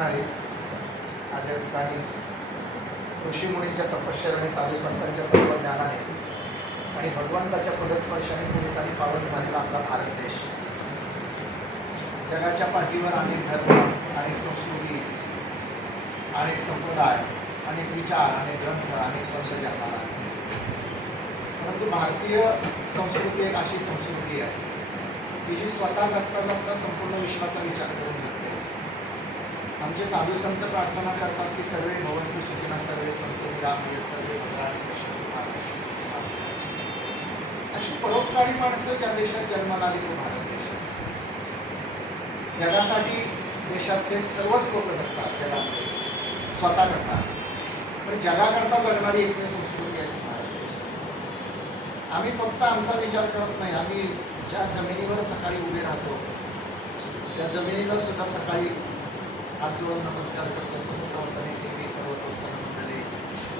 आहे. आज या ठिकाणी ऋषीमुनींच्या तपश्चर्याने साधू संतांच्या तत्वज्ञानाने आणि भगवंताच्या पदस्पर्शाने पुनितांनी पावन झालेला आपला भारत देश. जगाच्या पाठीवर अनेक धर्म, अनेक संस्कृती, अनेक संप्रदाय, अनेक विचार, अनेक ग्रंथ, अनेक पंथ जन्माला आले. परंतु भारतीय संस्कृती एक अशी संस्कृती आहे की जी स्वतः जगता जगता संपूर्ण विश्वाचा विचार करून जगते. आमचे साधू संत प्रार्थना करतात की सर्वे भवन्तु सुखिनः, सर्वे सन्तु निरामय, सर्वे भद्राणि पश्यन्तु मा कश्चित्. अशी परोपकारी माणसं ज्या देशात जन्माला आली तो भारत देश. जगासाठी देशातले सर्वच लोक जगतात, जगामध्ये स्वतः करतात, पण जगाकरता जगणारी एकमेव संस्कृती आहे भारत देश. आम्ही फक्त आमचा विचार करत नाही, आम्ही ज्या जमिनीवर सकाळी उभे राहतो त्या जमिनीला सुद्धा सकाळी हात जोडून नमस्कार करतो. समुद्रवसने देवी पर्वतोस्तन मंडले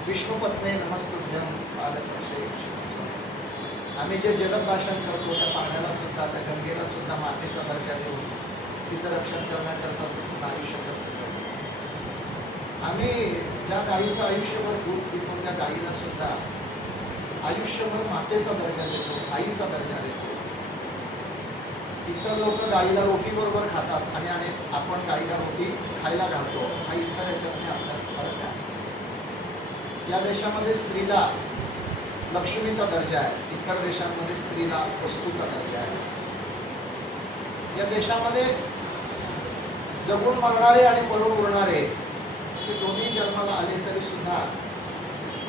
विष्णुपत्ने नमस्तुभ्यं पादपर्शे शिवस्वने. आम्ही जे जलप्राशन करतो त्या पाण्याला सुद्धा, त्या गंगेला सुद्धा मातेचा दर्जा देऊन तिचं रक्षण करण्याकरता सुद्धा आयुष्य खर्च करतो. आम्ही ज्या गायीचं आयुष्यभर दूध पितो त्या गायीला सुद्धा आयुष्यभर मातेचा दर्जा देतो, आईचा दर्जा देतो. इतर लोक गाईला रोटी बरोबर खातात आणि आपण गाईला रोटी खायला घालतो. हा इतर याच्यामध्ये आपल्याला फरक आहे. या देशामध्ये स्त्रीला लक्ष्मीचा दर्जा आहे, इतर देशांमध्ये स्त्रीला वस्तूचा दर्जा आहे. या देशामध्ये जगून मरणारे आणि मरून उरणारे हे दोन्ही जन्माला आले तरी सुद्धा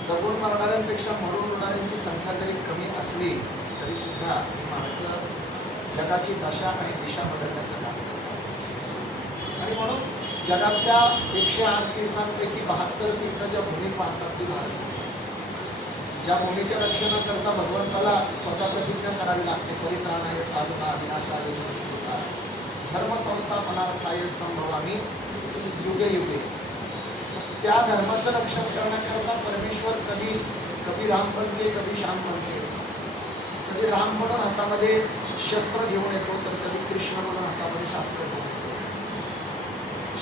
जगून मरणाऱ्यांपेक्षा मरून उरणाऱ्यांची संख्या जरी कमी असली तरी सुद्धा ही माणसं जगाची दशा आणि दिशा बदलण्याचं काम करतात. आणि म्हणून जगातल्या 108 तीर्थांपैकी 72 तीर्थ ज्या भूमीत वाहतात ती भारत. ज्या भूमीच्या रक्षणाकरता भगवंताला स्वतः प्रतिज्ञा करावी लागते. परित्राणाय साधना विनाशाय दुष्कृता धर्मसंस्थापनार्थाय संभवामी युगे युगे. त्या धर्माचं रक्षण करण्याकरता परमेश्वर कधी राम बनते, कधी श्याम बनते. कधी राम म्हणून हातामध्ये शस्त्र घेऊन येतो तर कधी कृष्ण म्हणून हातामध्ये शास्त्र घेऊन येतो.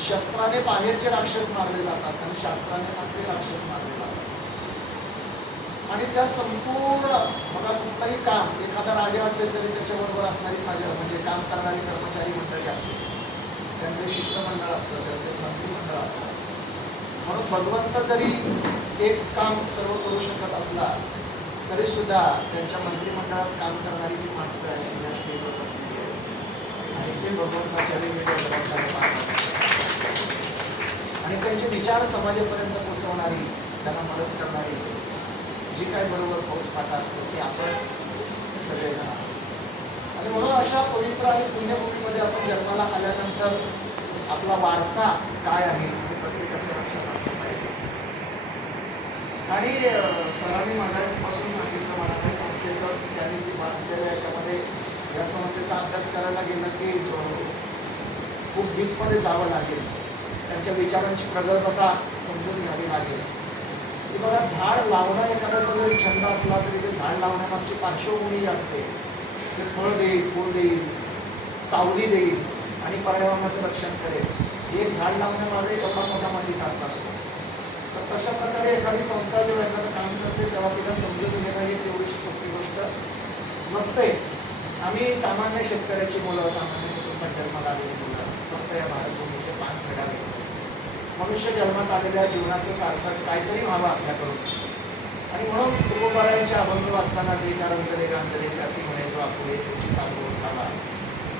शस्त्राने बाहेरचे राक्षस मारले जातात आणि शास्त्राने आपले राक्षस मारले जातात. आणि त्या संपूर्ण बघा कुठलंही काम, एखादा राजा असेल तरी त्याच्याबरोबर असणारी प्रजा म्हणजे काम करणारी कर्मचारी मंडळी असते, त्यांचे शिष्टमंडळ असतं, त्यांचे मंत्रिमंडळ असतं. म्हणून भगवंत जरी एक काम सर्व करू शकत असला तरी सुद्धा त्यांच्या मंत्रिमंडळात काम करणारी जी माणसं आहेत या स्टेजवर बसलेली आहेत आणि ते भगवंताच्या वेगवेगळ्या जबाबदाऱ्या पार आणि त्यांचे विचार समाजापर्यंत पोहोचवणारी, त्यांना मदत करणारी जी काय बरोबर फौजफाटा असतो ते आपण सगळेजण आहोत. आणि म्हणून अशा पवित्र आणि पुण्यभूमीमध्ये आपण जन्माला आल्यानंतर आपला वारसा काय आहे हे प्रत्येकाच्या लक्षात असलं पाहिजे. आणि सरांनी मागासपासून सांगितलं मला काही संस्थेचं त्यांनी ती वाचलेल्या याच्यामध्ये या संस्थेचा अभ्यास करायला गेलं की खूप डीपमध्ये जावं लागेल, त्यांच्या विचारांची प्रगल्भता समजून घ्यावी लागेल. की बघा झाड लावणं एखाद्याचा जरी छंद असला तरी ते झाड लावण्यामागची पार्श्वभूमी असते. ते फळ देईल, फूल देईल, सावली देईल आणि पर्यावरणाचं रक्षण करेल. एक झाड लावण्यामागे एवढा मोठा मालिकार्थ असतो. तर तशा प्रकारे एखादी संस्था जेव्हा एखादं काम करते तेव्हा तिला समजून घेणं ही तेवढीशी सोपी गोष्ट नसते. आम्ही सामान्य शेतकऱ्याची मुलं, सामान्य कुटुंबात जन्माला आलेली मुलं फक्त या भारतभूमीचे पान फेडावे, मनुष्य जन्मात आलेल्या जीवनाचं सार्थक काहीतरी व्हावं आपल्याकडून. आणि म्हणून तुकोबारायांच्या अभंग वाचताना जे कारंजले गांजले त्यासी म्हणे जो आपुले तुमची सांगून खावा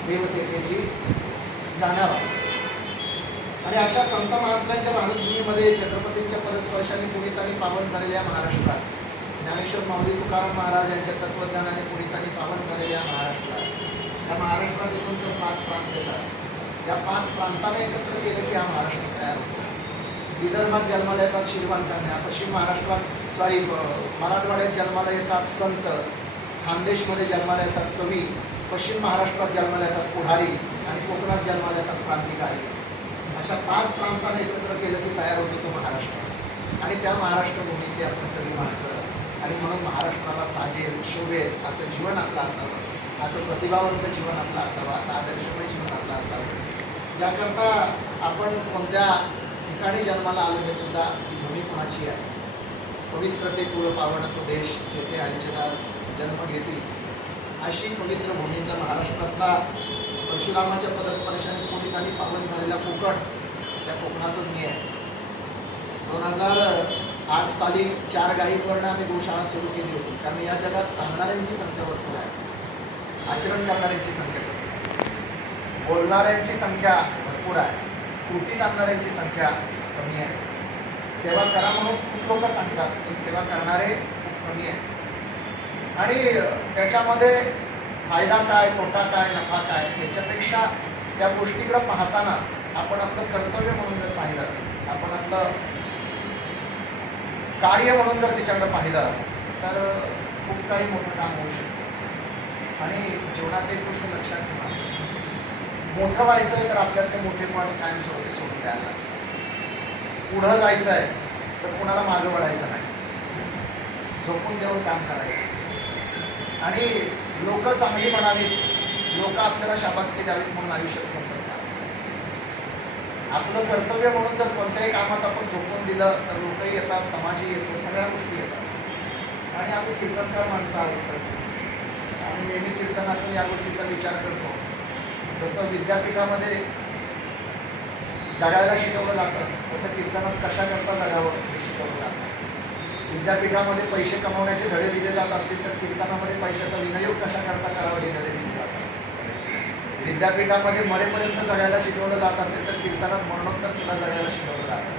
देवतेची जाणावा. आणि अशा संत महात्म्यांच्या भारतभूमीमध्ये छत्रपतींच्या परस्पर्शाने पुनितांनी पावन झालेल्या महाराष्ट्रात, ज्ञानेश्वर माऊली तुकाराम महाराज यांच्या तत्वज्ञानाने पुनितांनी पावन झालेल्या महाराष्ट्रात, त्या महाराष्ट्रात एकूण 5 प्रांत येतात. या 5 प्रांताने एकत्र केलं की हा महाराष्ट्र तयार होतो. विदर्भात जन्माला येतात श्रीमान कन्या, पश्चिम महाराष्ट्रात मराठवाड्यात जन्माला येतात संत, खानदेशमध्ये जन्माला येतात कवी, पश्चिम महाराष्ट्रात जन्माला येतात पुढारी आणि कोकणात जन्माला येतात क्रांतिकारी. अशा 5 प्रांताने एकत्र केलं की तयार होतो तो महाराष्ट्र. आणि त्या महाराष्ट्र भूमीतली आपण सगळी माणसं. आणि म्हणून महाराष्ट्राला साजेल, शोभेल असं जीवन आपलं असावं, असं प्रतिभावंत जीवन आपलं असावं, असं आदर्शमय जीवन आपलं असावं. त्याकरता आपण कोणत्या ठिकाणी जन्माला आलो हे सुद्धा ही भूमी कोणाची आहे. पवित्र ते कुळ पावन तो देश जेथे आईचे दास जन्म घेती. अशी पवित्र भूमी तर महाराष्ट्रातला परशुरामाच्या पदस्पर्शाने पुढील आणि पावन झालेला कोकण, त्या कोकणातून मी आहे. 2008 साली 4 गायींवरनं आम्ही गोशाळा सुरू केली होती. कारण या जगात सांगणाऱ्यांची संख्या भरपूर आहे, आचरण करणाऱ्यांची संख्या भरपूर आहे, बोलणाऱ्यांची संख्या भरपूर आहे, कृतीत आणणाऱ्यांची संख्या कमी आहे. सेवा करा म्हणून खूप लोक सांगतात, पण सेवा करणारे खूप कमी आहे. आणि त्याच्यामध्ये फायदा काय, तोटा काय, नफा काय, याच्यापेक्षा त्या गोष्टीकडे पाहताना आपण आपलं कर्तव्य म्हणून जर पाहिलं, आपण आपलं कार्य म्हणून जर त्याच्याकडे पाहिलं तर खूप काही मोठं काम होऊ शकतं. आणि जीवनात एक गोष्ट लक्षात ठेवा, मोठं व्हायचं आहे तर आपल्यात ते मोठेपण कायमस्वरूपी सोडून द्यायला, पुढं जायचं आहे तर कुणाला मागं वळायचं नाही, झोपून देऊन काम करायचं. आणि लोक चांगली म्हणावीत, लोक आपल्याला शाबासकी द्यावीत म्हणून आयुष्यात कोणतं चालायचं. आपलं कर्तव्य म्हणून जर कोणत्याही कामात आपण झोपून दिलं तर लोकही येतात, समाजही येतो, सगळ्या गोष्टी येतात. आणि आम्ही कीर्तनकार माणसं आहोत सर, आणि नेहमी कीर्तनातून या गोष्टीचा विचार करतो. जसं विद्यापीठामध्ये जगायला शिकवलं जातं, तसं कीर्तनात कशा करता जगावं हे शिकवलं जातं. विद्यापीठामध्ये पैसे कमवण्याचे धडे दिले जात असतील तर कीर्तनामध्ये पैशाचा विनियोग कशा करता करावा हे धडे दिले जातात. विद्यापीठामध्ये मरेपर्यंत जगायला शिकवलं जात असेल तर कीर्तनात मरणोत्तर सुद्धा जगायला शिकवलं जातं.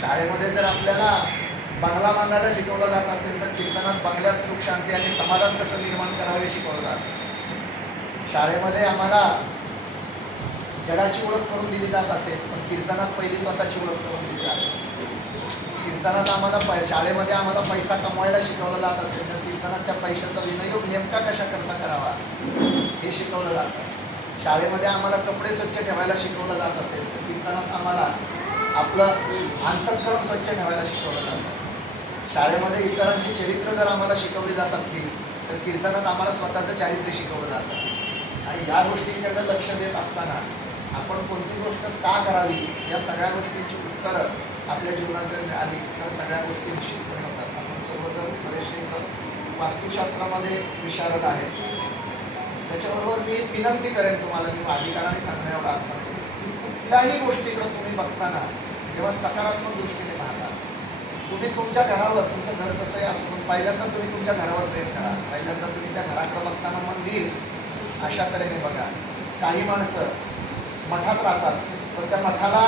शाळेमध्ये जर आपल्याला बंगला बांधायला शिकवलं जात असेल तर कीर्तनात बंगल्यात सुख शांती आणि समाधान कसं निर्माण करावे हे शिकवलं जातं. शाळेमध्ये आम्हाला जगाची ओळख करून दिली जात असेल पण कीर्तनात पहिली स्वतःची ओळख करून दिली जाते. कीर्तनात आम्हाला शाळेमध्ये आम्हाला पैसा कमवायला शिकवलं जात असेल तर कीर्तनात त्या पैशाचा विनियोग नेमका कशा करता करावा हे शिकवलं जातं. शाळेमध्ये आम्हाला कपडे स्वच्छ ठेवायला शिकवलं जात असेल तर कीर्तनात आम्हाला आपलं अंतःकरण स्वच्छ ठेवायला शिकवलं जातं. शाळेमध्ये इतरांची चरित्र जर आम्हाला शिकवली जात असतील तर कीर्तनात आम्हाला स्वतःचं चारित्र्य शिकवलं जातं. आणि या गोष्टींच्याकडे लक्ष देत असताना आपण कोणती गोष्ट का करावी या सगळ्या गोष्टींची उत्तरं आपल्या जीवनात जर मिळाली तर सगळ्या गोष्टी निश्चितपणे होतात. आपण सर्वजण बरेचसे वास्तुशास्त्रामध्ये विशारद आहेत. त्याच्याबरोबर मी विनंती करेन तुम्हाला, मी अधिकाराने सांगण्या एवढा अर्थ नाही, कुठल्याही गोष्टीकडे तुम्ही बघताना जेव्हा सकारात्मक दृष्टीने पाहता, तुम्ही तुमच्या घरावर, तुमचं घर कसंही असो पण पहिल्यांदा तुम्ही तुमच्या घरावर प्रेम करा. पहिल्यांदा तुम्ही त्या घराकडे बघताना मन देईल अशा तऱ्हेने बघा. काही माणसं मठात राहतात पण त्या मठाला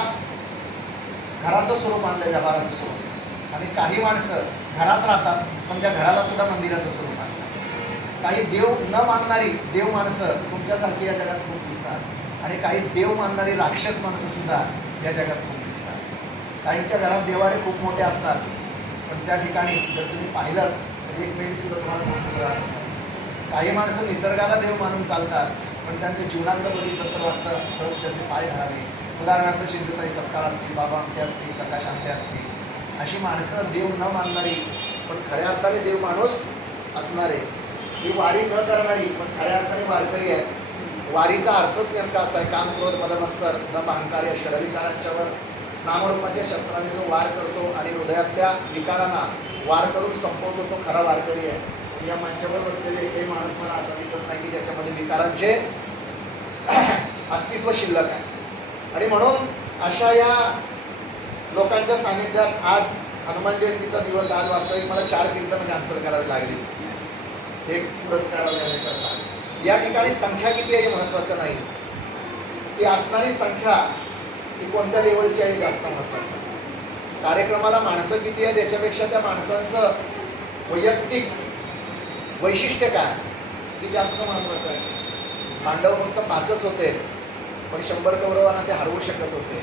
घराचं स्वरूप आणलं, व्यवहाराचं स्वरूप. आणि काही माणसं घरात राहतात पण त्या घराला सुद्धा मंदिराचं स्वरूप आणलं. काही देव न मानणारी देव माणसं तुमच्यासारखी या जगात खूप दिसतात आणि काही देव मानणारी राक्षस माणसं सुद्धा या जगात खूप दिसतात. काहींच्या घरात देवारे खूप मोठे असतात पण त्या ठिकाणी जर तुम्ही पाहिलं तर एक मिनिट सुद्धा तुम्हाला दुसरं आठवतं. काही माणसं निसर्गाला देव मानून चालतात पण त्यांच्या जीवनाकडे बघितलं तर वाटतं सहज त्याचे पाय धरावे. उदाहरणार्थ सिंधुताई सपकाळ असतील, बाबा आमटे असतील, प्रकाश आमटे असतील, अशी माणसं देव न मानणारी पण खऱ्या अर्थाने देव माणूस असणारे, ही वारी न करणारी पण खऱ्या अर्थाने वारकरी आहेत. वारीचा अर्थच नेमका असा आहे, काम क्रोध मदमत्सर न अहंकार या षडविकारांच्यावर नामरूपाच्या शस्त्राने जो वार करतो आणि हृदयातल्या विकारांना वार करून संपवतो तो खरा वारकरी आहे. या मंचावर बसलेले हे माणूस मला असं दिसत नाही की ज्याच्यामध्ये विकारांचे अस्तित्व शिल्लक आहे. आणि म्हणून अशा या लोकांच्या सानिध्यात आज हनुमान जयंतीचा दिवस, आज वास्तविक मला 4 कीर्तन कॅन्सल करावी लागली एक पुरस्कार करता. या ठिकाणी संख्या किती आहे हे महत्त्वाचं नाही, ती असणारी संख्या ही कोणत्या लेवलची आहे जास्त महत्त्वाचं. कार्यक्रमाला माणसं किती आहे त्याच्यापेक्षा त्या माणसांचं वैयक्तिक वैशिष्ट्य काय ते जास्त महत्त्वाचं आहे. पांडव फक्त 5च होते पण 100 कौरवांना ते हरवू शकत होते.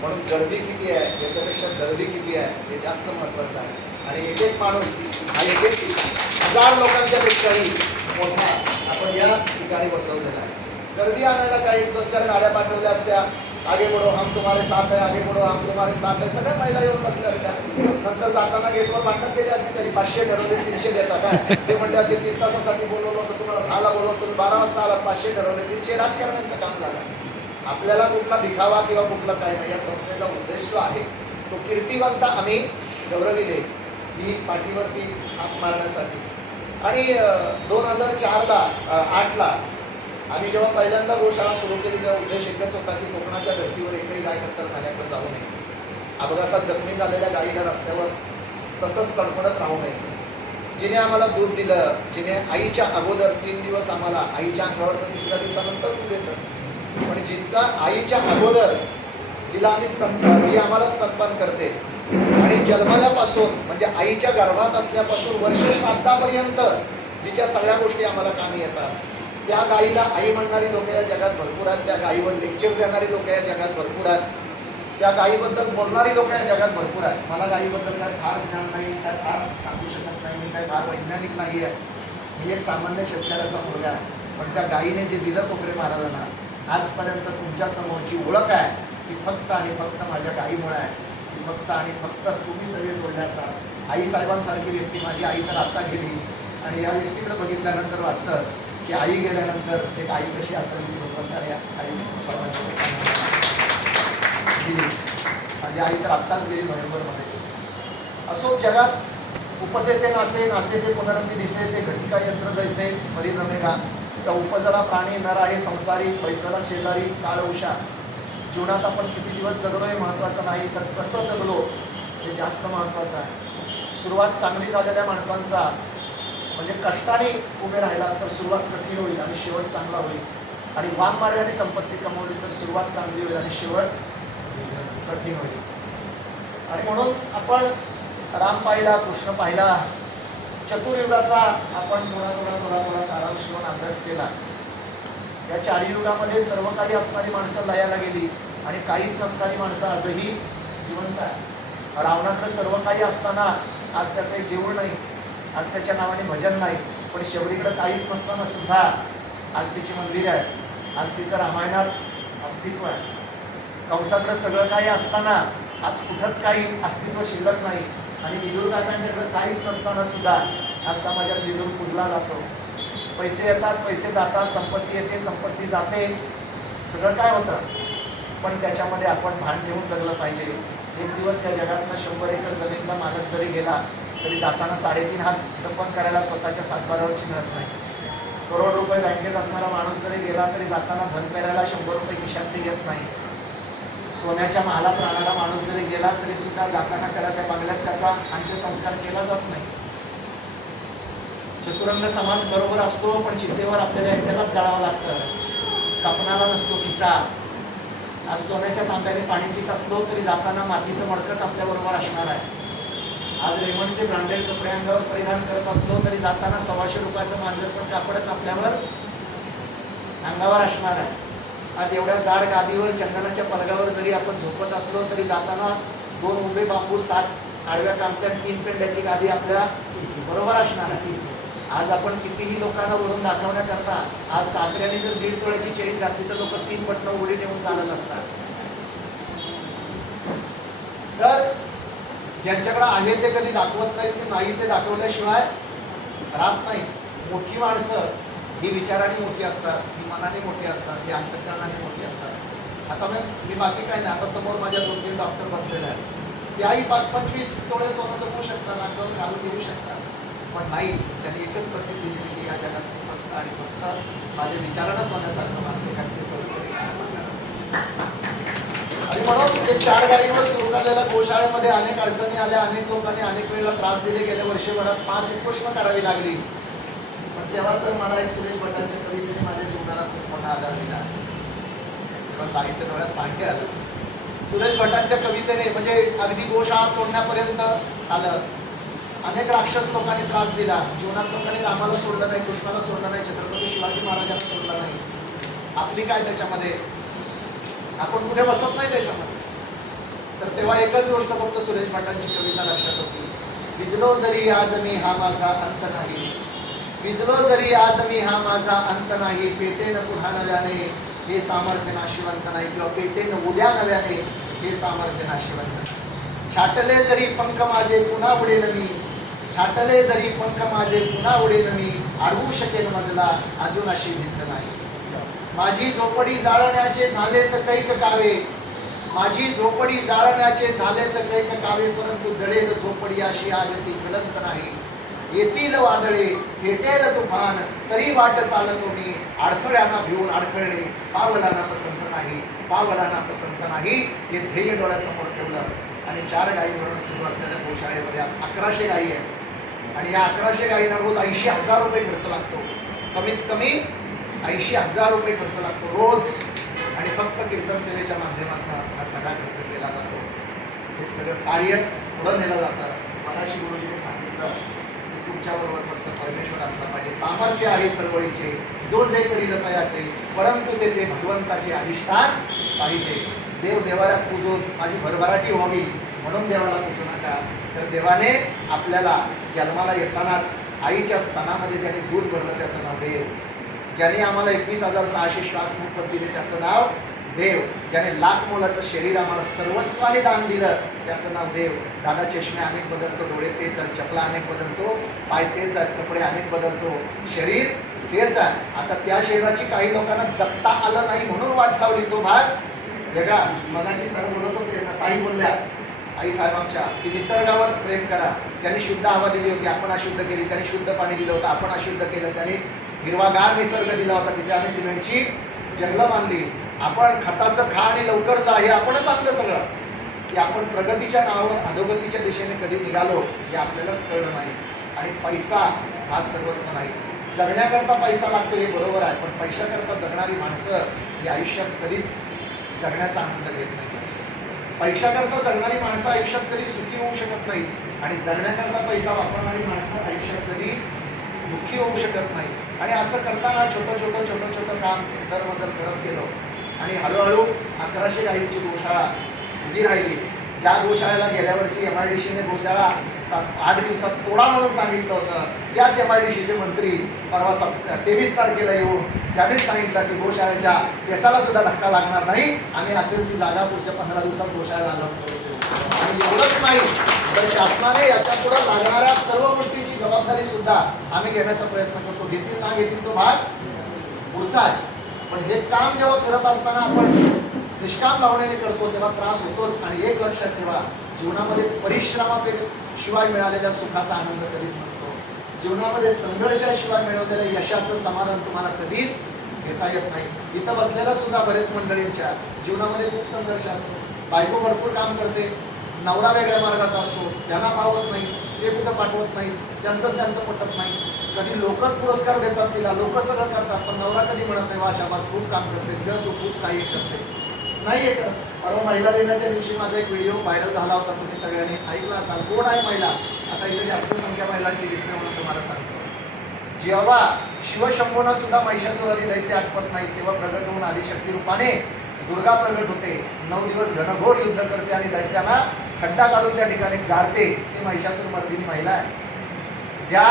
म्हणून गर्दी किती आहे याच्यापेक्षा गर्दी किती आहे हे जास्त महत्त्वाचं आहे. आणि एक एक माणूस हा एक एक 1000 लोकांच्या पेक्षाही मोठा आपण या ठिकाणी बसवलेला आहे. गर्दी आणायला काही 2-4 गाड्या पाठवल्या असत्या, आगे बढो हम तुम्हारे साथ है, आगे बढो हम तुम्हारे साथ है, सगळ्या महिला येऊन बसल्या असत्या. नंतर जाताना गेटवर भांडण केले असते, तरी 500 ठरवले 300 देता काय ते म्हणले असे 3 तासासाठी बोलवलं होतं तुम्हाला, 10ला बोलवलं तुम्ही 12 वाजता आलात, 500 ठरवले 300. राजकारण्यांचं काम झालं. आपल्याला कुठला दिखावा किंवा कुठला काय नाही, या संस्थेचा उद्देश जो आहे तो कीर्तिवंत आम्ही गौरविले ही पाठीवरती हात मारण्यासाठी. आणि 2004ला 8ला आम्ही जेव्हा पहिल्यांदा गोशाळा सुरू केली तेव्हा उद्देश एकच होता की कोकणाच्या धर्तीवर एकही गाय कत्तलखान्याकडे जाऊ नये, अपघातात जखमी झालेल्या गायीला रस्त्यावर तसंच तडफडत राहू नये. जिने आम्हाला दूध दिलं, जिने आईच्या अगोदर 3 दिवस आम्हाला, आईच्या अंगावर तर 3ऱ्या दिवसानंतर दूध येतं, पण जितका आईच्या अगोदर जिला आम्ही जी आम्हाला स्तनपान करते आणि जन्मल्यापासून म्हणजे आईच्या गर्भात असल्यापासून वर्ष श्राद्धापर्यंत जिच्या सगळ्या गोष्टी आम्हाला कामी येतात, त्या गाईला आई म्हणणारी लोक या जगात भरपूर आहेत, त्या गाईवर लेक्चर देणारी लोक या जगात भरपूर आहेत, त्या गाईबद्दल बोलणारी लोक या जगात भरपूर आहेत. मला गाईबद्दल काय फार ज्ञान नाही, काय फार सांगू शकत नाही, मी काय फार वैज्ञानिक नाही आहे, मी एक सामान्य शेतकऱ्याचा मुलगा आहे. पण त्या गाईने जे दिलं कोकरे महाराजांना, आजपर्यंत तुमच्या समोरची ओळख आहे ती फक्त आणि फक्त माझ्या गाईमुळे आहे, ती फक्त आणि फक्त तुम्ही सगळे जोडले असाल. आईसाहेबांसारखी व्यक्ती, माझी आई तर आत्ता गेली, आणि या व्यक्तीकडे बघितल्यानंतर वाटतं की आई गेल्यानंतर एक आई कशी असेल ती भगवंताने आई गेली. माझी आई तर आत्ताच गेली नोव्हेंबरमध्ये. असो जगात उपजेते नासे, नासे ते पुनरंगी दिसे, ते घटिका यंत्र जैसे परिभ्रमेगा. त्या उपजला प्राणी नर आहे संसारी, पैसाला शेजारी काळ उषा. जीवनात आपण किती दिवस जगलो हे महत्त्वाचं नाही, तर कसं जगलो हे जास्त महत्त्वाचं आहे. सुरुवात चांगली झालेल्या माणसांचा म्हणजे कष्टाने उभे राहिला तर सुरुवात कठीण होईल आणि शेवट चांगला होईल, आणि वाममार्गाने संपत्ती कमवली तर सुरुवात चांगली होईल आणि शेवट कठीण होईल. आणि म्हणून आपण राम पाहिला, कृष्ण पाहिला, चतुर्युगाचा आपण थोडा सारांश घेऊन अभ्यास केला. या 4 युगामध्ये सर्व काही असणारी माणसं लयाला गेली आणि काहीच नसणारी माणसं आजही जिवंत आहे. रावणाकडे सर्व काही असताना आज त्याचं एक देऊळ नाही, आज त्याच्या नावाने भजन नाही, पण शबरीकडे काहीच नसताना सुद्धा आज तिची मंदिर आहे, आज तिचं रामायणात अस्तित्व आहे. कंसाकडे सगळं काही असताना आज कुठंच काही अस्तित्व शिल्लक नाही, आणि विदुर काकांच्याकडे काहीच नसताना सुद्धा आज समाजात विदुर पूजला जातो. पैसे येतात, पैसे जातात, संपत्ती येते, संपत्ती जाते, सगळं काय होतं, पण त्याच्यामध्ये आपण भान ठेवून जगलं पाहिजे. एक दिवस या जगातनं 100 एकर जमीनचा मालक जरी गेला तरी जाताना 3.5 हात टप्पन करायला स्वतःच्या सातबारावरची मिळत नाही. करोड रुपये बँकेत असणारा माणूस जरी गेला तरी जाताना धन पेरायला 100 रुपये खिशात घेत नाही. सोन्याच्या महालात राहणारा माणूस जरी गेला तरी सुद्धा जाताना त्याला त्या बंगल्यात त्याचा अंत्यसंस्कार केला जात नाही. चतुरंग समाज बरोबर असतो, पण चितेवर आपल्याला एकट्यालाच जाळावं लागतं, कापणारा नसतो खिसा. आज सोन्याच्या तांब्याने पाणी पित असलो तरी जाताना मातीचं मडकच आपल्याबरोबर असणार आहे. आज रेमंडचे ब्रँडेड कपडे अंगावर परिधान करत असलो तरी जाताना 125 रुपयाचं मांजर पण कापडच आपल्यावर अंगावर असणार आहे. आज एवढ्या जाड गादीवर चंदनाच्या पलगावर जरी आपण झोपत असलो तरी जाताना 2 उभे बांबू, 7 आडव्या कामत्यात 3 पेंड्याची गादी आपल्या बरोबर असणार आहे. आज आपण कितीही लोकांना ओढून दाखवण्याकरता आज सासऱ्याने जर 1.5 तोळ्याची चेन घातली तर लोक 3 बटणं उडी ठेवून चालत असतात. तर ज्यांच्याकडे आहे ते कधी दाखवत नाहीत, ते नाही ते दाखवल्याशिवाय राहत नाही. मोठी माणसं ही विचाराने मोठी असतात, ही मनाने मोठी असतात, ही अंतःकरणाने मोठी असतात. आता मी बाकी काय नाही, आता समोर माझ्या 2-3 डॉक्टर बसलेले आहेत, त्याही 5-25 तोळे सोनं जमवू शकतात, अंगावर घालून देऊ शकतात, पण नाही, त्यांनी एकच प्रसिद्धी दिली की या जगात फक्त आणि फक्त माझ्या विचारानं सोन्यासारखं मानते कारण ते सोडून. आणि म्हणून ते 4 गाडीवर सुरू झालेल्या गोशाळेमध्ये अनेक अडचणी आल्या, अनेक लोकांनी अनेक वेळेला त्रास दिले. गेल्या वर्षभरात 5 उपोषणं करावी लागली, पण तेव्हा सर मला एक सुरेश भटांच्या कवितेने माझ्या जीवनाला खूप मोठा आधार दिला. तेव्हा ताईच्या डोळ्यात पाणी आलं. सुरेश भटांच्या कवितेने म्हणजे अगदी गोशाळा तोडण्यापर्यंत आलं. अनेक राक्षस लोकांनी त्रास दिला. जीवनात लोकांनी रामाला सोडलं नाही, कृष्णाला सोडलं नाही, छत्रपती शिवाजी महाराजांना सोडलं नाही. आपली काय त्याच्यामध्ये, आपण कुठे बसत नाही त्याच्यामध्ये. तर तेव्हा एकच गोष्ट फक्त सुरेश भटांची कविता लक्षात होती, विजलो जरी आज मी हा माझा अंत नाही, विजलो जरी आज मी हा माझा अंत नाही, पेटेन पुन्हा नव्याने हे सामर्थ्य नाशिवंत नाही, किंवा पेटेन उद्या नव्याने हे सामर्थ्य नाशिवंत नाही. छाटले जरी पंख माझे पुन्हा उडेल मी, छाटले जरी पंख माझे पुन्हा उडेल मी, अडवू शकेल मजला अजून अशी भिंत नाही. माझी झोपडी जाळण्याचे झाले तर कैक कावे, माझी झोपडी जाळण्याचे झाले तर कैक कावे, परंतु जळेल झोपडी अशी आग ती कलंक नाही. येतील वादळे भेटेल तुफान तरी वाट चालतो मी, अडथळ्यांना भिवून अडखळणे पावलांना पसंत नाही, पावलांना पसंत नाही. हे ध्येय डोळ्यासमोर ठेवलं आणि 4 गायीवरून सुरू असलेल्या गोशाळेमध्ये 1100 गायी आहेत आणि या 1100 गायींना रोज 80,000 रुपये खर्च लागतो. कमीत कमी 80,000 रुपये खर्च लागतो रोज. आणि फक्त कीर्तन सेवेच्या माध्यमातून हा सगळा खर्च केला जातो. हे सगळं कार्य पुढं नेलं जातं. मगाशी गुरुजीने सांगितलं की तुमच्याबरोबर फक्त परमेश्वर असला पाहिजे. सामर्थ्य आहे चळवळीचे, जो जे करील तयाचे, परंतु ते भगवंताचे अधिष्ठान पाहिजे. देव देवाऱ्यात पूजून माझी भरभराटी व्हावी म्हणून देवाला पूजू नका. तर देवाने आपल्याला जन्माला येतानाच आईच्या स्तनामध्ये ज्याने दूध भरलं त्याचं नाव देव. ज्याने आम्हाला 21,600 श्वास मोफत दिले त्याचं नाव देव. ज्याने लाख मोलाचं शरीर आम्हाला सर्वस्वाने दान दिलं त्याचं नाव देव. दादा चष्मे अनेक बदलतो, डोळे तेच आहेत, चपला अनेक बदलतो, पाय तेच आहेत, कपडे अनेक बदलतो, शरीर तेच आहे. आता त्या शरीराची काही लोकांना जगता आलं नाही म्हणून वाट लावली, तो भाग वेगळा. मगाशी सर बोलत होते ना, ताई बोलल्या आई साहेब आमच्या की निसर्गावर प्रेम करा. त्यांनी शुद्ध हवा दिली होती, आपण अशुद्ध केली. त्यांनी शुद्ध पाणी दिलं होतं, आपण अशुद्ध केलं. त्यांनी हिरवागार निसर्ग दिला होता, तिथे आम्ही सिमेंटची जंगलं बांधली. आपण खताचं खा आणि लवकर जा हे आपणच आणलं सगळं. की आपण प्रगतीच्या नावावर अधोगतीच्या दिशेने कधी निघालो हे आपल्यालाच कळलं नाही. आणि पैसा हा सर्वस्व नाही. जगण्याकरता पैसा लागतो हे बरोबर आहे, पण पैशाकरता जगणारी माणसं ही आयुष्यात कधीच जगण्याचा आनंद घेत नाही. पैशाकरता जगणारी माणसं आयुष्यात कधी सुखी होऊ शकत नाही आणि जगण्याकरता पैसा वापरणारी माणसं आयुष्यात कधी दुःखी होऊ शकत नाही. आणि असं करताना छोटं छोटं काम दरमजल करत गेलो आणि हळूहळू 1100 गायींची गोशाळा उभी राहिली. ज्या गोशाळेला गेल्या वर्षी MIDCने गोशाळा 8 दिवसात तोडा म्हणून सांगितलं होतं, त्याच MIDCचे मंत्री परवा 23 तारखेला येऊन त्यांनीच सांगितलं की गोशाळेच्या केसाला सुद्धा धक्का लागणार नाही, आम्ही असेल ती जागा पुढच्या 15 दिवसात गोशाळेला अलॉट करू. आणि एवढंच नाही तर शासनाने याच्या पुढे लागणाऱ्या सर्व गोष्टींची जबाबदारी सुद्धा आम्ही घेण्याचा प्रयत्न करतो. घेतील ना घेतील तो भाग पुढचा आहे. पण हे काम जेव्हा करत असताना आपण निष्काम भावनेने करतो तेव्हा त्रास होतोच. आणि एक लक्षात ठेवा, जीवनामध्ये परिश्रमाशिवाय मिळालेल्या सुखाचा आनंद कधीच नसतो. जीवनामध्ये संघर्षाशिवाय मिळवलेल्या यशाचं समाधान तुम्हाला कधीच घेता येत नाही. इथं बसलेल्या सुद्धा बरेच मंडळींच्या जीवनामध्ये खूप संघर्ष असतो. बायको भरपूर काम करते, नवरा वेगळ्या मार्गाचा असतो, त्यांना पावत नाही, ते कुठं पाठवत नाही, त्यांचं पटत नाही. कधी लोकच पुरस्कार देतात तिला, लोक सगळं करतात, पण नवरा कधी म्हणत नाही वा शाबास खूप काम करतेस ग तू, खूप काही करते नाही. एक परवा महिला दिनाच्या दिवशी माझा एक व्हिडिओ व्हायरल झाला होता, तुम्ही सगळ्यांनी ऐकला असाल. कोण आहे महिला? आता इथे जास्त संख्या महिलांची दिसते म्हणून तुम्हाला सांगतो. जेव्हा शिवशंभूंना सुद्धा महिषासुरादी दैत्य आठवत नाही तेव्हा प्रगट होऊन आदिशक्ती रूपाने दुर्गा प्रगट होते. 9 दिवस घनघोर युद्ध करते आणि दैत्यांना खड्डा काढून त्या ठिकाणी गाडते. ती महिषासुर मर्दिनी महिला आहे. ज्या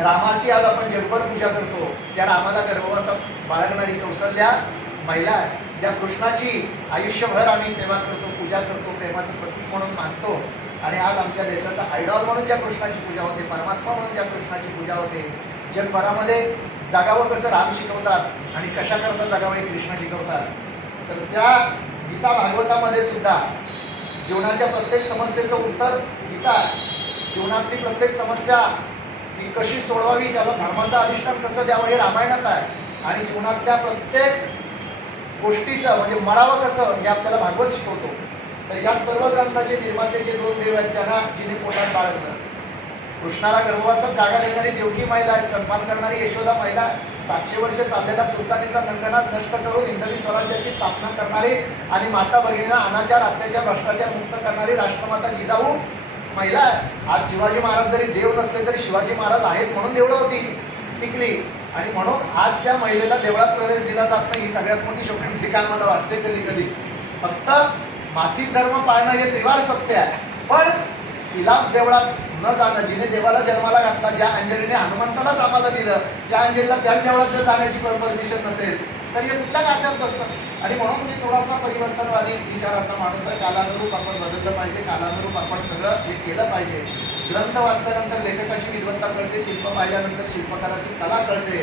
रामाची आज आपण जगभर पूजा करतो त्या रामाला गर्भवासात बाळगणारी कौसल्या महिला आहे. ज्या कृष्णाची आयुष्यभर आम्ही सेवा करतो, पूजा करतो, प्रेमाचं प्रतीक म्हणून मानतो आणि आज आमच्या देशाचा आयडॉल म्हणून ज्या कृष्णाची पूजा होते, परमात्मा म्हणून ज्या कृष्णाची पूजा होते. जगभरामध्ये जगावं कसं राम शिकवतात आणि कशा करता जगावं हे कृष्ण शिकवतात. तर त्या गीता भागवतामध्ये सुद्धा जीवनाच्या प्रत्येक समस्येचं उत्तर गीता आहे. जीवनातली प्रत्येक समस्या ती कशी सोडवावी, त्याला धर्माचं अधिष्ठान कसं द्यावं हे रामायणात आहे. आणि जीवनातल्या प्रत्येक गोष्टीचं म्हणजे मरावं कसं हे आपल्याला भागवत शिकवतो. तर या सर्व ग्रंथाचे निर्माते जे 2 देव आहेत त्यांना जिने पोटात बाळगलं. कृष्णाला गर्भवासात जागा देणारी देवकी महिला आहे, स्तनपान करणारी यशोदा महिला, 700 वर्ष चाललेला सुलतानीचा कंकणात नष्ट करून हिंदवी स्वराज्याची स्थापना करणारी आणि माता भगिनीला अनाचार अत्याचार भ्रष्टाचार मुक्त करणारी राष्ट्रमाता जिजाऊ महिला आहे. आज शिवाजी महाराज जरी देव नसले तरी शिवाजी महाराज आहेत म्हणून देवळं होती टिकली. आणि म्हणून आज त्या महिलेला देवळात प्रवेश दिला जात नाही. ही सगळ्यात मोठी शोकांती काय मला वाटते कधी कधी. फक्त मासिक धर्म पाळणं हे त्रिवार सत्य आहे, पण तिला देवळात न जाणं, जिने देवाला जन्माला घातला, ज्या अंजलीने हनुमंतालाच आम्हाला दिलं, त्या अंजलीला त्याच देवळात जर जाण्याची परमिशन नसेल तर हे कुठल्या नात्यात बसतं. आणि म्हणून मी थोडासा परिवर्तनवादी विचाराचा माणूस आहे. कालानुरूप आपण बदललं पाहिजे, कालानुरूप आपण सगळं हे केलं पाहिजे. ग्रंथ वाचल्यानंतर लेखकाची विद्वत्ता कळते, शिल्प पाहिल्यानंतर शिल्पकाराची कला कळते.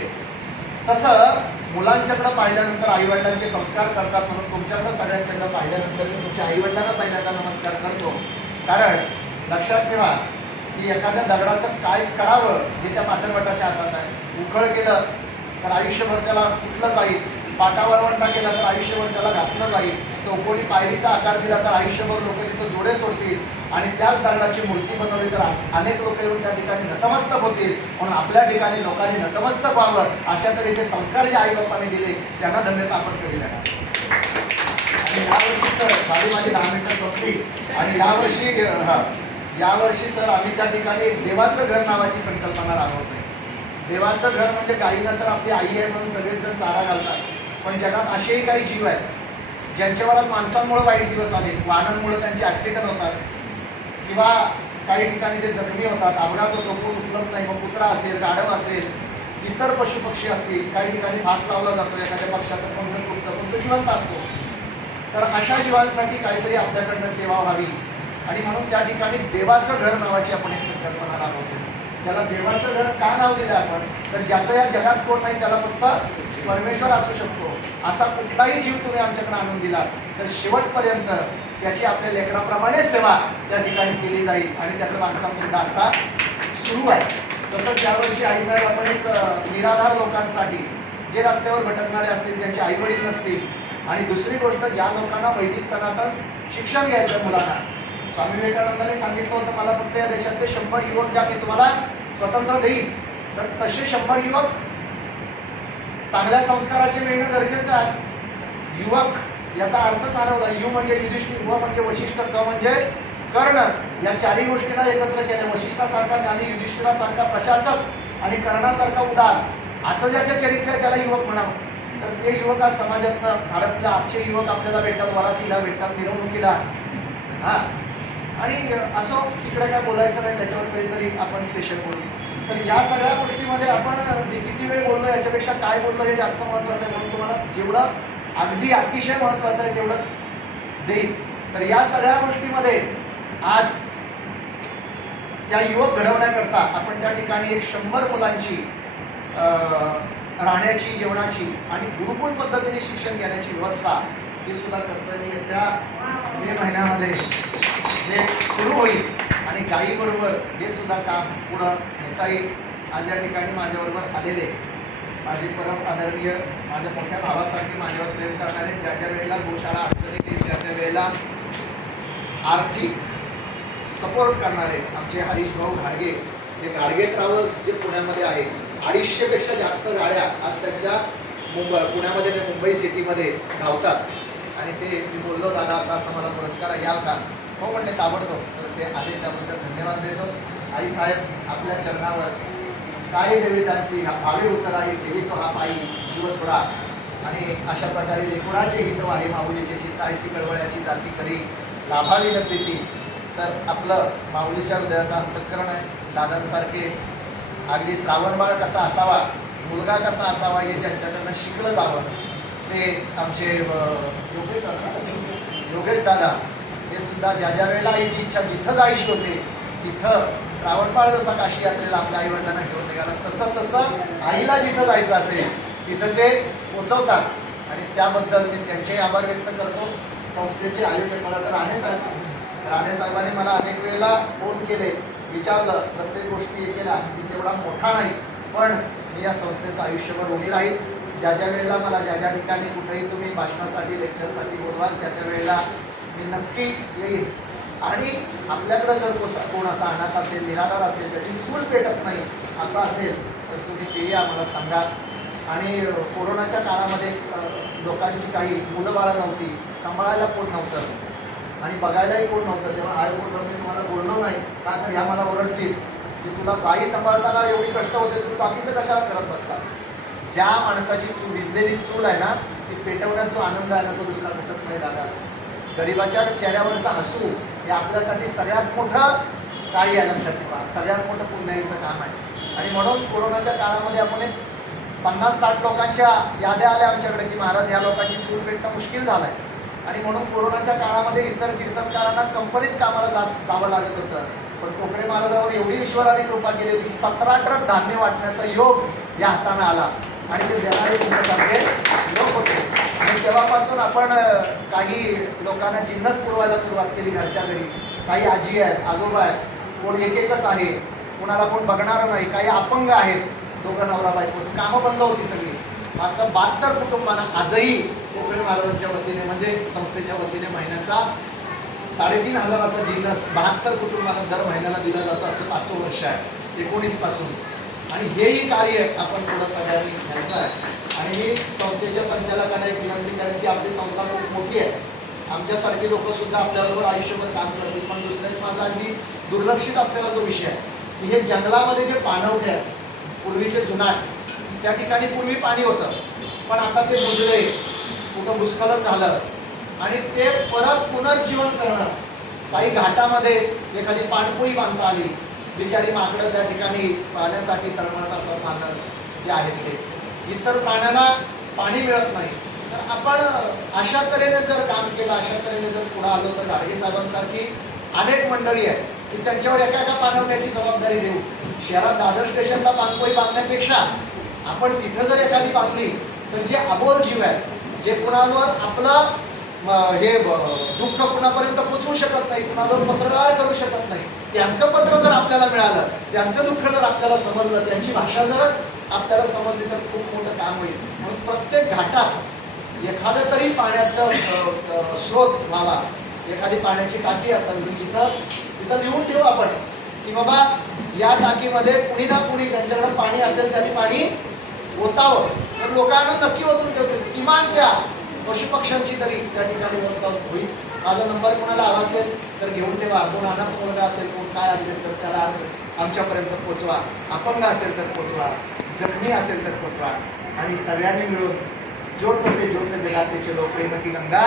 तसं मुलांच्याकडे पाहिल्यानंतर आईवडिलांचे संस्कार करतात, म्हणून तुमच्याकडे सगळ्यांच्याकडे पाहिल्यानंतर मी तुमच्या आईवडिलांना पहिल्यांदा नमस्कार करतो. कारण लक्षात ठेवा की एखाद्या दगडाचं काय करावं हे त्या पातळवटाच्या हातात आहे. उखळ केलं तर आयुष्यभर त्याला कुठलं जाईल, पाटावर वंटा केला तर आयुष्यभर त्याला घासलं जाईल, चौकोनी पायरीचा आकार दिला तर आयुष्यभर लोक तिथं जोडे सोडतील, आणि त्याच दगडाची मूर्ती बनवली तर अनेक लोक येऊन त्या ठिकाणी नतमस्तक होतील. म्हणून आपल्या ठिकाणी लोकांनी नतमस्तक व्हावं अशा तऱ्हेचे संस्कार जे आई बाप्पाने दिले त्यांना धन्यता आपण कधी देणार. आणि यावर्षी सर झाली माझी 10 मिनिटं संपली, आणि यावर्षी सर आम्ही त्या ठिकाणी एक देवाचं घर नावाची संकल्पना राबवतोय. देवाचं घर म्हणजे गायीनं तर आपली आई आहे म्हणून सगळेच जण चारा घालतात, पण जगात असेही काही जीव आहेत ज्यांच्यावर माणसांमुळे वाईट दिवस आले, वाहनांमुळे त्यांचे ॲक्सिडेंट होतात किंवा काही ठिकाणी ते जखमी होतात, अपघात होतो, कोण उचलत नाही, मग कुत्रा असेल, गाढव असेल, इतर पशुपक्षी असतील, काही ठिकाणी फास लावला जातो, एखाद्या पक्षाचं कोणतं तुटतं पण तो जिवंत असतो. तर अशा जीवांसाठी काहीतरी आपल्याकडनं सेवा व्हावी, आणि म्हणून त्या ठिकाणी देवाचं घर नावाची आपण एक संकल्पना राबवतो. त्याला देवाचं घर का नाव दिलं आपण, तर ज्याचं या जगात कोण नाही त्याला फक्त परमेश्वर असू शकतो. असा कुठलाही जीव तुम्ही आमच्याकडे आणून दिला तर शेवटपर्यंत त्याची आपल्या लेकराप्रमाणे सेवा त्या ठिकाणी केली जाईल, आणि त्याचं बांधकाम सुद्धा आता सुरू आहे. तसंच यावर्षी आईसाहेब आपण एक निराधार लोकांसाठी, जे रस्त्यावर भटकणारे असतील, ज्यांचे आईवडील नसतील, आणि दुसरी गोष्ट ज्या लोकांना वैदिक सनातन शिक्षण घ्यायचं मुलांना, स्वामी विवेकानंदांनी सांगितलं होतं मला फक्त या देशातले 100 युवक द्या, मी तुम्हाला स्वतंत्र देईन. तर तसे 100 युवक चांगल्या संस्काराचे मिळणं गरजेचं आहे. आज युवक याचा अर्थच हरवला. यु म्हणजे युधिष्ठिर, व म्हणजे वशिष्ठ, क म्हणजे कर्ण. या चारही गोष्टीला एकत्र केल्या. वशिष्ठासारखा ज्ञानी, युधिष्ठिरासारखा प्रशासक आणि कर्णासारखा उदार, असं ज्याचे चरित्र आहे त्याला युवक म्हणावं. तर ते युवक आज समाजातनं हरपले. आजचे युवक आपल्याला भेटतात, वरातीला भेटतात, मिरवणुकीला, हा. आणि असं तिकडे काय बोलायचं नाही, त्याच्यावर काहीतरी आपण स्पेशल बोलू. तर या सगळ्या गोष्टीमध्ये आपण किती वेळ बोललो याच्यापेक्षा काय बोललो हे जास्त महत्त्वाचं आहे, म्हणून तुम्हाला जेवढं अगदी अतिशय महत्त्वाचं आहे तेवढंच देईल. तर या सगळ्या गोष्टीमध्ये आज त्या युवक घडवण्याकरता आपण त्या ठिकाणी एक 100 मुलांची राहण्याची, जेवणाची आणि गुरुकुल पद्धतीने शिक्षण घेण्याची व्यवस्था ही सुद्धा करतोय. येत्या मे महिन्यामध्ये हे सुरू होईल, आणि गायीबरोबर हे सुद्धा काम पुढं नेता येईल. आज या ठिकाणी माझ्याबरोबर आलेले माझे परम आदरणीय, माझ्या मोठ्या भावासारखे माझ्यावर प्रेम करणारे, ज्या ज्या वेळेला गोशाळा अडचणीत येईल त्या त्या वेळेला आर्थिक सपोर्ट करणारे आमचे हरीश भाऊ घाडगे, हे घाडगे ट्रॅव्हल्स जे पुण्यामध्ये आहे, 250पेक्षा जास्त गाड्या आज त्यांच्या पुण्यामध्ये ते मुंबई सिटीमध्ये धावतात. आणि ते मी बोललो दादा असा असा मला पुरस्कार याल का, हो म्हणले ताबडतोब. तर ते आले, त्याबद्दल धन्यवाद देतो. आई साहेब आपल्या चरणावर काय देवी त्यांची भावे उतराई ठेवी तो हा पायी जीव थोडा, आणि अशा प्रकारे लेकुणाचे हित आहे माऊलीचे चित्त ऐसी कळवळ्याची जाती करी लाभावी न प्रीती. तर आपलं माऊलीच्या हृदयाचा अंतःकरण आहे. दादांसारखे अगदी श्रावणबाळ कसा असावा, मुलगा कसा असावा हे ज्यांच्याकडनं शिकलं जावं, ते आमचे योगेश दादा, हे सुद्धा ज्या ज्या वेळेला आईची इच्छा जिथं जायची होते तिथं श्रावणबाळ जसा काशी यात्रेला आपल्या आईवडिलांना घेऊन निघाला, तसं तसं आईला जिथं जायचं असेल तिथं ते पोचवतात. आणि त्याबद्दल मी त्यांचेही आभार व्यक्त करतो. संस्थेचे आयोजक मला तर राणे साहेबांनी मला अनेक वेळेला फोन केले, विचारलं, प्रत्येक गोष्टी हे केल्या, मी तेवढा मोठा नाही, पण मी या संस्थेचं आयुष्यभर उभी राहील. ज्या ज्या वेळेला मला ज्या ज्या ठिकाणी कुठेही तुम्ही भाषणासाठी, लेक्चरसाठी बोलवाल त्या त्या वेळेला मी नक्की येईल. आणि आपल्याकडं जर कोण असा अनाथ असेल, निराधार असेल, त्याची चूल पेटत नाही असं असेल तर तुम्ही तेही आम्हाला सांगा. आणि कोरोनाच्या काळामध्ये लोकांची काही मुलं बाळं नव्हती, सांभाळायला कोण नव्हतं आणि बघायलाही कोण नव्हतं, तेव्हा आईवडिलांनी मी तुम्हाला बोललो नाही का, तर ह्या मला ओरडतील की तुला बाई सांभाळताना एवढी कष्ट होते, तू बाकीचं कशाला करत बसतात. ज्या माणसाची विजलेली चूल आहे ना, ती पेटवण्याचा आनंद आहे ना, तो दुसरा कुठंच नाही दादा. गरिबाच्या चेहऱ्यावरचा हसू हे आपल्यासाठी सगळ्यात मोठं कार्य आहे, लक्षात ठेवा, सगळ्यात मोठं पुण्याईचं काम आहे. आणि म्हणून कोरोनाच्या काळामध्ये आपण एक 50-60 लोकांच्या याद्या आल्या आमच्याकडे की महाराज ह्या लोकांची चूल पेटणं मुश्किल झालं आहे. आणि म्हणून कोरोनाच्या काळामध्ये इतर कीर्तनकारांना कंपनीत कामाला जावं लागत होतं, पण कोकणे महाराजांवर एवढी ईश्वराने कृपा केली की 17 ट्रक धान्य वाटण्याचा योग या हाताने आला. आणि ते देणारे तुमच्यासारखे लोक होते. आणि तेव्हापासून आपण काही लोकांना जिन्नस पुरवायला सुरुवात केली घरच्या घरी. काही आजी आहेत, आजोबा आहेत, कोण एक एकच आहे, कोणाला कोण बघणारं नाही, काही अपंग आहेत, दोघं नवरा बायको, कामं बंद होती सगळी. मात्र 72 कुटुंबांना आजही कोकण महाराजांच्या वतीने म्हणजे संस्थेच्या वतीने महिन्याचा 3,500चा जिन्नस 72 कुटुंबांना दर महिन्याला दिला जातो. असं 500 वर्ष आहे 19 पासून. आणि हेही कार्य आपण थोडं सगळ्यांनी घ्यायचं आहे. आणि मी संस्थेच्या संचालकांना एक विनंती करेन की आपली संस्था खूप मोठी आहे, आमच्यासारखी लोक सुद्धा आपल्याबरोबर आयुष्यभर काम करतील. पण दुसऱ्या माझा अगदी दुर्लक्षित असलेला जो विषय आहे की हे जंगलामध्ये जे पाणवठे आहेत पूर्वीचे जुनाट, त्या ठिकाणी पूर्वी पाणी होतं, पण आता ते बुजले, कुठं भूस्खलन झालं आणि ते परत पुनर्जीवन करणं. काही घाटामध्ये एखादी पाणपोळी बांधता आली, बिचारी माकडं त्या ठिकाणी पाण्यासाठी तळमळत असतात, मानव जे आहेत ते, इतर प्राण्यांना पाणी मिळत नाही. तर आपण अशा तऱ्हेने जर काम केलं, अशा तऱ्हेने जर पुढे आलो तर गाडगे साहेबांसारखी अनेक मंडळी आहेत की त्यांच्यावर एका एका पाणवठ्याची जबाबदारी देऊ. शहरात दादर स्टेशनला पाणपोळी बांधण्यापेक्षा आपण तिथं जर एखादी बांधली तर जे अबोल जीव आहेत, जे कुणावर आपलं हे दुःख कुणापर्यंत पोचवू शकत नाही, कुणावर पत्रव्यवहार करू शकत नाही, त्यांचं पत्र जर आपल्याला मिळालं, त्यांचं दुःख जर आपल्याला समजलं, त्यांची भाषा जर आपल्याला समजली तर खूप मोठं काम होईल. म्हणून प्रत्येक घाटात एखादं तरी पाण्याचं स्रोत व्हावा, एखादी पाण्याची टाकी असावी तिथं लिहून ठेवू आपण की बाबा या टाकीमध्ये कुणी ना कुणी ज्यांच्याकडे पाणी असेल त्यांनी पाणी ओतावं. तर लोकांना नक्की ओतून ठेवतील, किमान त्या पशुपक्ष्यांची तरी त्या ठिकाणी व्यवस्था होईल. माझा नंबर कोणाला हवा असेल तर घेऊन ठेवा. कोण अनाथ मुलगा असेल, कोण काय असेल तर त्याला आमच्यापर्यंत पोचवा. अपंग असेल तर पोचवा, जखमी असेल तर पोचवा. आणि सगळ्यांनी मिळून जोड कसे जोड जगाते चलो, प्रेम की गंगा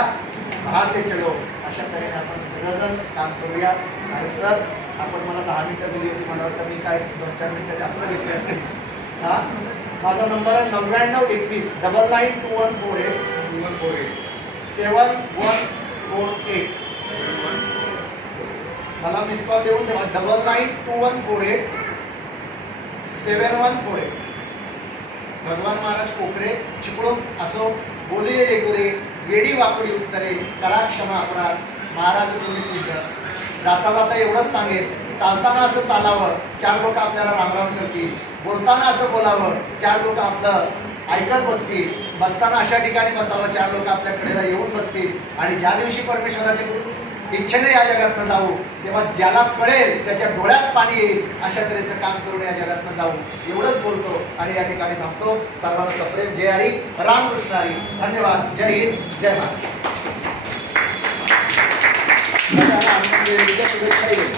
वाहते चलो, अशा तऱ्हेने आपण सगळंजण काम करूया. आणि सर आपण मला 10 मिनिटं दिली होती, मला वाटतं मी काय 2-4 मिनिटं जास्त घेतली असेल. हां, माझा नंबर आहे 9921 992148 7148. मला मिस कॉल देऊन ठेवा 992148 7148. भगवान महाराज कोकरे चिपळूण असो, बोलिले लेकुरे, वेडी वाकडी उत्तरे, करा क्षमा अपराध, महाराज तुम्ही सिद्ध. जाता जाता एवढंच सांगेल, चालताना असं चालावं, 4 लोक आपल्याला रामराम करतील. बोलताना असं बोलावं, 4 लोक आपलं ऐकत बसतील. बसताना अशा ठिकाणी बसावं, 4 लोक आपल्या कडेला येऊन बसतील. आणि ज्या दिवशी परमेश्वराच्या इच्छेने या जगातनं जाऊ, तेव्हा ज्याला कळेल त्याच्या डोळ्यात पाणी येईल, अशा तऱ्हेचं काम करून या जगातनं जाऊ. एवढंच बोलतो आणि या ठिकाणी थांबतो. सर्वांना सप्रेम जय हरी, रामकृष्ण हरी. धन्यवाद. जय हिंद, जय महाराष्ट्र. शुभेच्छा.